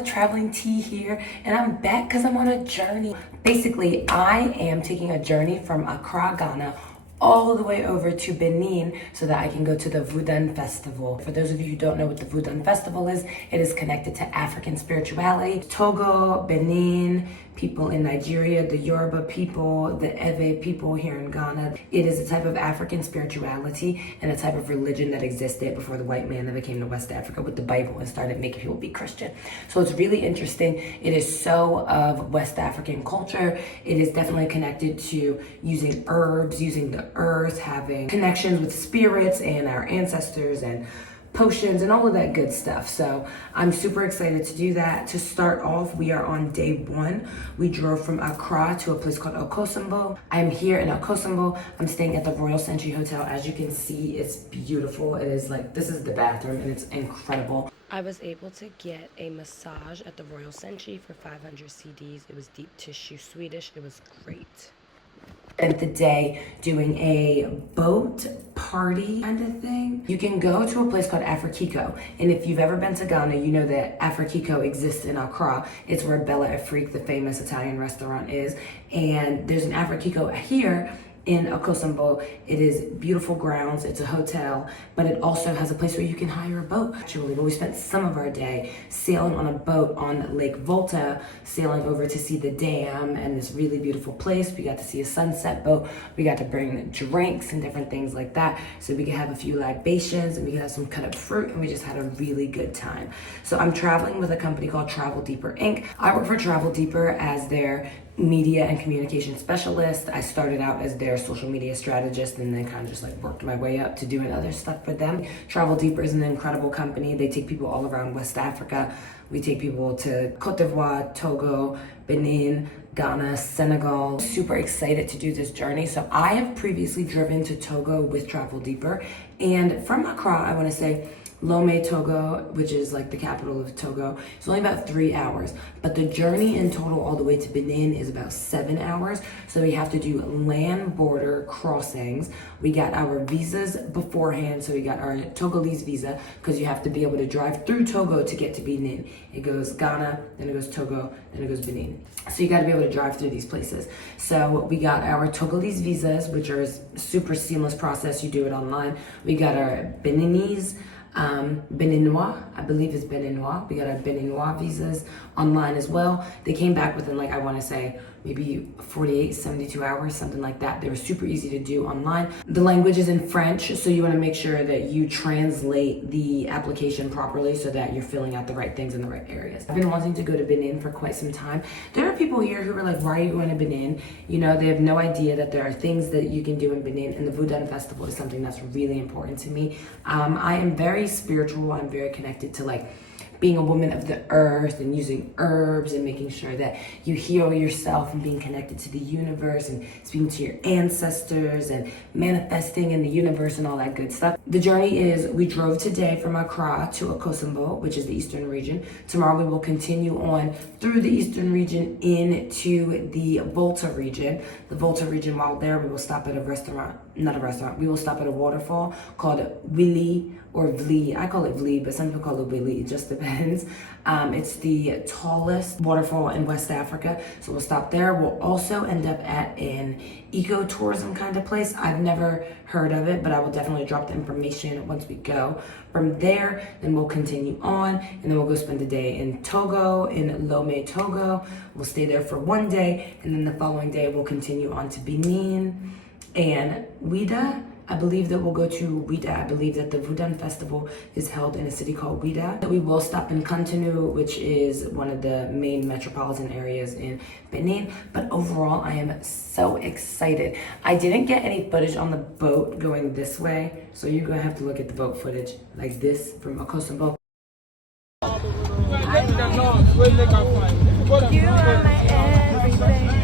y'all, Traveling Tea here, and I'm back because I'm on a journey. Basically, I am taking a journey from Accra, Ghana, all the way over to Benin so that I can go to the Voodoo Festival. For those of you who don't know what the Voodoo Festival is, it is connected to African spirituality. Togo, Benin, people in Nigeria, the Yoruba people, the Ewe people here in Ghana. It is a type of African spirituality and a type of religion that existed before the white man ever came to West Africa with the Bible and started making people be Christian. So it's really interesting. It is so of West African culture. It is definitely connected to using herbs, using the earth, having connections with spirits and our ancestors and potions and all of that good stuff. So I'm super excited to do that. To start off, we are on day one. We drove from Accra to a place called Akosombo. I'm here in Akosombo. I'm staying at the Royal Senchi Hotel. As you can see, it's beautiful. It is like, this is the bathroom and it's incredible. I was able to get a massage at the Royal Senchi for 500 CDs. It was deep tissue Swedish. It was great. Spent the day doing a boat party kind of thing. You can go to a place called Afrikiko, and if you've ever been to Ghana, you know that Afrikiko exists in Accra. It's where Bella Afrique, the famous Italian restaurant, is, and there's an Afrikiko here in Akosombo. It is beautiful grounds, it's a hotel, but it also has a place where you can hire a boat. Actually, but we spent some of our day sailing on a boat on Lake Volta, sailing over to see the dam and this really beautiful place. We got to see a sunset boat. We got to bring drinks and different things like that, so we could have a few libations and we could have some cut up fruit, and we just had a really good time. So I'm traveling with a company called Travel Deeper Inc. I work for Travel Deeper as their media and communication specialist. I started out as their social media strategist and then kind of just like worked my way up to doing other stuff for them. Travel Deeper is an incredible company. They take people all around West Africa. We take people to Cote d'Ivoire, Togo, Benin, Ghana, Senegal. Super excited to do this journey. So I have previously driven to Togo with Travel Deeper, and from Accra, I want to say Lomé, Togo, which is like the capital of Togo, it's only about 3 hours, but the journey in total all the way to Benin is about 7 hours. So we have to do land border crossings. We got our visas beforehand, so we got our Togolese visa, because you have to be able to drive through Togo to get to Benin. It goes Ghana, then it goes Togo, then it goes Benin. So you got to be able to drive through these places. So we got our Togolese visas, which are a super seamless process. You do it online. We got our Beninese, Beninois, I believe it's Beninois. We got our Beninois visas online as well. They came back within, like, I want to say maybe 48, 72 hours, something like that. They were super easy to do online. The language is in French, so you want to make sure that you translate the application properly so that you're filling out the right things in the right areas. I've been wanting to go to Benin for quite some time. There are people here who are like, why are you going to Benin? You know, they have no idea that there are things that you can do in Benin, and the Voodoo Festival is something that's really important to me. I am very spiritual. I'm very connected to like being a woman of the earth and using herbs and making sure that you heal yourself and being connected to the universe and speaking to your ancestors and manifesting in the universe and all that good stuff. The journey is, we drove today from Accra to Akosombo, which is the eastern region. Tomorrow we will continue on through the eastern region into the Volta region. The Volta region, while there, we will stop at a restaurant, not a restaurant, we will stop at a waterfall called Willy or Vli. I call it Vli, but some people call it Willy. It just depends. It's the tallest waterfall in West Africa, so we'll stop there. We'll also end up at an eco-tourism kind of place. I've never heard of it, but I will definitely drop the information once we go. From there, then we'll continue on, and then we'll go spend the day in Togo, in Lomé, Togo. We'll stay there for one day, and then the following day we'll continue on to Benin and Ouidah. I believe that we'll go to Ouidah. I believe that the Voodoo Festival is held in a city called Ouidah. We will stop in Cotonou, which is one of the main metropolitan areas in Benin. But overall, I am so excited. I didn't get any footage on the boat going this way, so you're gonna have to look at the boat footage like this from Akosombo. You are my everything.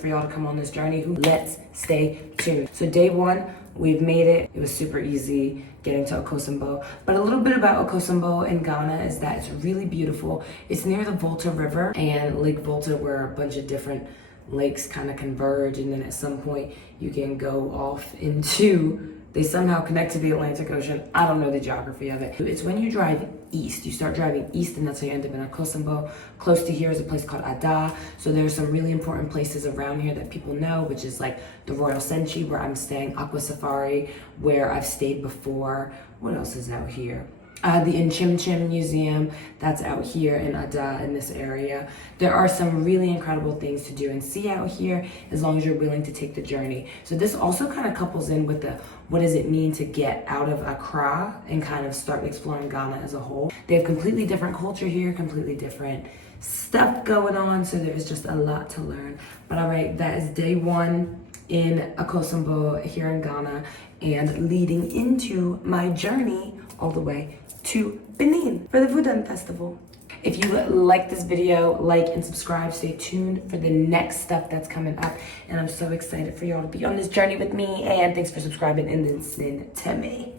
For y'all to come on this journey. Let's stay tuned. So day one, we've made it. It was super easy getting to Akosombo. But a little bit about Akosombo in Ghana is that it's really beautiful. It's near the Volta River and Lake Volta, where a bunch of different lakes kind of converge, and then at some point you can go off into, they somehow connect to the Atlantic Ocean. I don't know the geography of it. It's when you drive east, you start driving east, and that's how you end up in Akosombo. Close to here is a place called Ouidah. So there's some really important places around here that people know, which is like the Royal Senchi, where I'm staying, Aqua Safari, where I've stayed before. What else is out here? The Chim Chim Museum, that's out here in Ouidah, in this area. There are some really incredible things to do and see out here, as long as you're willing to take the journey. So this also kind of couples in with the, what does it mean to get out of Accra and kind of start exploring Ghana as a whole. They have completely different culture here, completely different stuff going on, so there's just a lot to learn. But all right, that is day one in Akosombo here in Ghana, and leading into my journey all the way to Benin for the Vodun Festival. If you like this video, like and subscribe. Stay tuned for the next stuff that's coming up. And I'm so excited for y'all to be on this journey with me. And thanks for subscribing and listening to me.